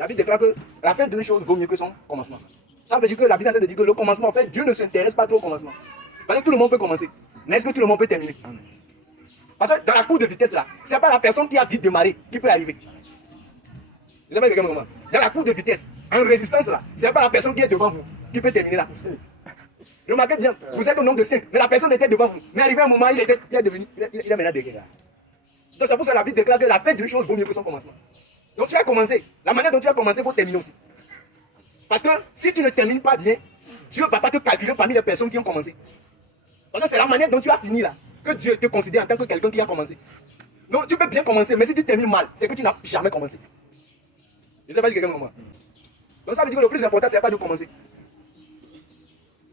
La Bible déclare que la fin d'une chose vaut mieux que son commencement. Ça veut dire que la Bible est en train de dire que le commencement, en fait, Dieu ne s'intéresse pas trop au commencement. Parce que tout le monde peut commencer. Mais est-ce que tout le monde peut terminer? Amen. Parce que dans la course de vitesse là, ce n'est pas la personne qui a vite démarré qui peut arriver. Vous avez quelqu'un moment. Dans la course de vitesse, en résistance là, ce n'est pas la personne qui est devant vous qui peut terminer la course. Remarquez bien, vous êtes au nombre de 5, mais la personne était devant vous. Mais arrivé un moment, il est maintenant derrière. Donc c'est pour ça que la Bible déclare que la fin d'une chose vaut mieux que son commencement. Donc tu as commencé. La manière dont tu as commencé, il faut terminer aussi. Parce que si tu ne termines pas bien, Dieu ne va pas te calculer parmi les personnes qui ont commencé. Parce que c'est la manière dont tu as fini là, que Dieu te considère en tant que quelqu'un qui a commencé. Donc tu peux bien commencer, mais si tu termines mal, c'est que tu n'as jamais commencé. Je ne sais pas si quelqu'un me comprend. Donc ça veut dire que le plus important, ce n'est pas de commencer.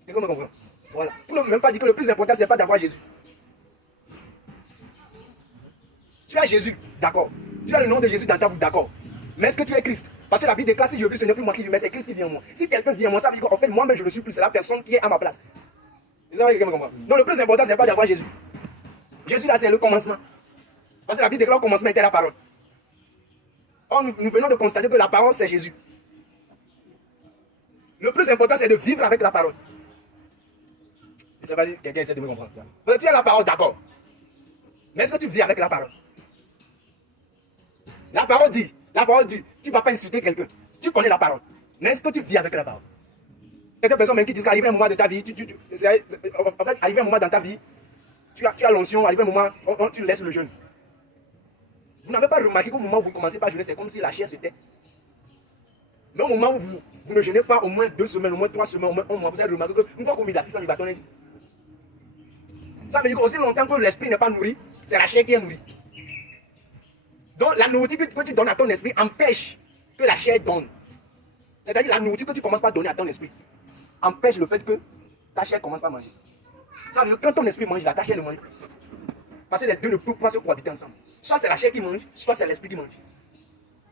Quelqu'un me comprend? Voilà. Pour ne même pas dire que le plus important, ce n'est pas d'avoir Jésus. Tu as Jésus, d'accord. Tu as le nom de Jésus dans ta bouche, d'accord. Mais est-ce que tu es Christ? Parce que la Bible déclare, si je vis, ce n'est plus moi qui vis, mais c'est Christ qui vit en moi. Si quelqu'un vit en moi, ça veut dire qu'en fait, moi-même, je ne suis plus. C'est la personne qui est à ma place. Vous savez, quelqu'un me comprend? Donc le plus important, ce n'est pas d'avoir Jésus. Jésus, là, c'est le commencement. Parce que la Bible déclare que le commencement était la parole. Or, nous venons de constater que la parole, c'est Jésus. Le plus important, c'est de vivre avec la parole. Je ne sais pas si quelqu'un essaie de me comprendre. Parce que tu as la parole, d'accord. Mais est-ce que tu vis avec la parole? La parole dit, tu ne vas pas insulter quelqu'un. Tu connais la parole. Mais est-ce que tu vis avec la parole? Quelques personnes même qui disent qu'arrivé un moment de ta vie, en fait, arrivé un moment dans ta vie, tu as l'onction, arrivé un moment, tu laisses le jeûne. Vous n'avez pas remarqué qu'au moment où vous commencez par jeûner, c'est comme si la chair se tait. Mais au moment où vous ne jeûnez pas au moins 2 semaines, au moins 3 semaines, au moins 1 mois, vous avez remarqué qu'une fois qu'on met d'assistance, il va tourner. Ça veut dire qu'aussi longtemps que l'esprit n'est pas nourri, c'est la chair qui est nourrie. Donc la nourriture que tu donnes à ton esprit empêche que la chair donne. C'est-à-dire la nourriture que tu commences par donner à ton esprit empêche le fait que ta chair commence par manger. Ça veut dire que quand ton esprit mange, ta chair ne mange plus. Parce que les deux ne peuvent pas se cohabiter ensemble. Soit c'est la chair qui mange, soit c'est l'esprit qui mange.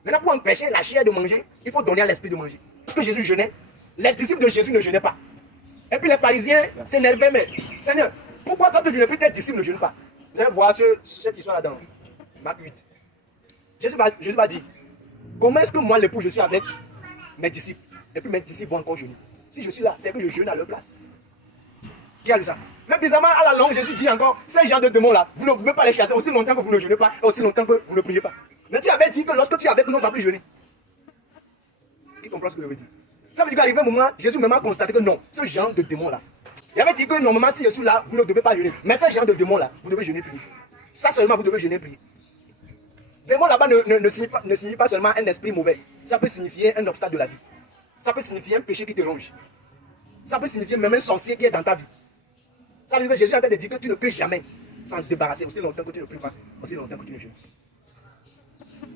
Maintenant, pour empêcher la chair de manger, il faut donner à l'esprit de manger. Parce que Jésus jeûnait, les disciples de Jésus ne jeûnaient pas. Et puis les pharisiens s'énervaient, mais Seigneur, pourquoi toi tu ne jeûnes plus, tes disciples ne jeûnent pas? Vous allez voir cette histoire là-dedans. Marc 8. Jésus va dire, comment est-ce que moi, l'époux, je suis avec mes disciples, et puis mes disciples vont encore jeûner? Si je suis là, c'est que je jeûne à leur place. Qui a dit ça? Mais bizarrement, à la longue, Jésus dit encore, ces gens de démons-là, vous ne pouvez pas les chasser aussi longtemps que vous ne jeûnez pas, et aussi longtemps que vous ne priez pas. Mais tu avais dit que lorsque tu es avec nous, on ne va plus jeûner. Qui comprend ce que je veux dire? Ça veut dire qu'arrivé un moment, Jésus même a constaté que non, ce genre de démons-là. Il avait dit que normalement, si je suis là, vous ne devez pas jeûner. Mais ce genre de démons-là, vous devez jeûner prier. Ça seulement, vous devez jeûner prier. Démon là-bas ne signifie pas seulement un esprit mauvais. Ça peut signifier un obstacle de la vie. Ça peut signifier un péché qui te ronge. Ça peut signifier même un sorcier qui est dans ta vie. Ça veut dire que Jésus est en train de dire que tu ne peux jamais s'en débarrasser aussi longtemps que tu ne pries pas, aussi longtemps que tu ne jeûnes.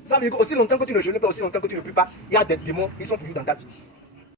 Ça veut dire que aussi longtemps que tu ne jeûnes pas, aussi longtemps que tu ne pries pas, il y a des démons qui sont toujours dans ta vie.